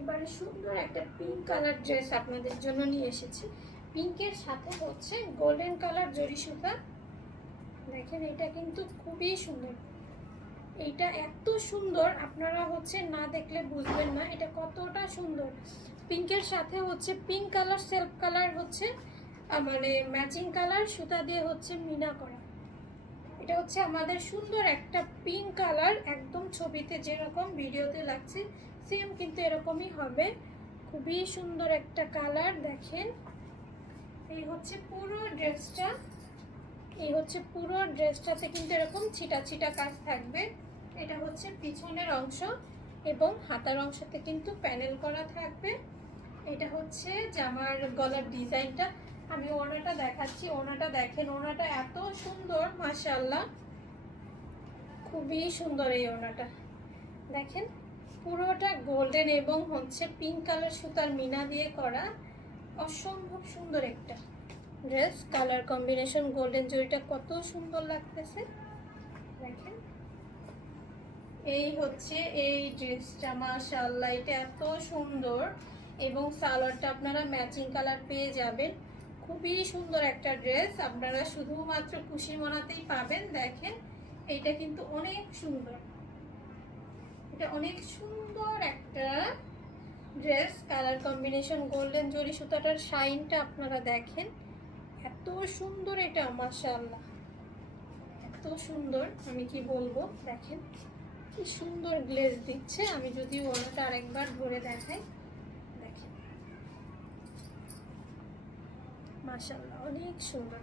এবারে সুন্দর একটা পিঙ্ক কালার ড্রেস আপনাদের জন্য নিয়ে এসেছি। পিঙ্কের সাথে হচ্ছে গোল্ডেন কালার জরি সুতা। দেখেন এটা কিন্তু খুবই সুন্দর। এইটা এত সুন্দর আপনারা হচ্ছে না দেখলে বুঝবেন না এটা কতটা সুন্দর। পিঙ্কের সাথে হচ্ছে পিঙ্ক কালার সেলফ কালার হচ্ছে মানে ম্যাচিং কালার সুতা দিয়ে হচ্ছে মিনা করা। এটা হচ্ছে আমাদের সুন্দর একটা পিঙ্ক কালার, একদম ছবিতে যেরকম ভিডিওতে লাগছে সেম কিন্তু এরকমই হবে। খুবই সুন্দর একটা কালার। দেখেন এই হচ্ছে পুরো ড্রেসটা, এই হচ্ছে পুরো ড্রেসটাতে কিন্তু এরকম ছিটা ছিটা কাজ থাকবে। এটা হচ্ছে পিছনের অংশ এবং হাতার অংশতে কিন্তু প্যানেল করা থাকবে। এটা হচ্ছে জামার গলার ডিজাইনটা। আমি ওড়নাটা দেখাচ্ছি, ওড়নাটা দেখেন, ওড়নাটা এত সুন্দর মাশাআল্লাহ, খুবই সুন্দর এই ওড়নাটা। দেখেন পুরোটা গোল্ডেন এবং হচ্ছে পিঙ্ক কালার সুতার মিনা দিয়ে করা, অসম্ভব সুন্দর একটা ড্রেস। কালার কম্বিনেশন গোল্ডেন জরিটা কত সুন্দর লাগতেছে দেখেন। এই হচ্ছে এই ড্রেসটা মাশাআল্লাহ, এটা এত সুন্দর এবং সালোয়ারটা আপনারা ম্যাচিং কালার পেয়ে যাবেন। খুবই সুন্দর একটা ড্রেস, আপনারা শুধুমাত্র খুশি মনাতেই পাবেন। দেখেন এটা কিন্তু অনেক সুন্দর, এটা অনেক সুন্দর একটা ড্রেস। কালার কম্বিনেশন গোল্ডেন জরি সুতাটার শাইনটা আপনারা দেখেন, এত সুন্দর এটা মাশাআল্লাহ, এত সুন্দর আমি কি বলবো। দেখেন কি সুন্দর গ্লেজ দিচ্ছে। আমি যদি ওড়নাটা আরেকবার ধরে দেখাই, দেখেন মাশাআল্লাহ অনেক সুন্দর।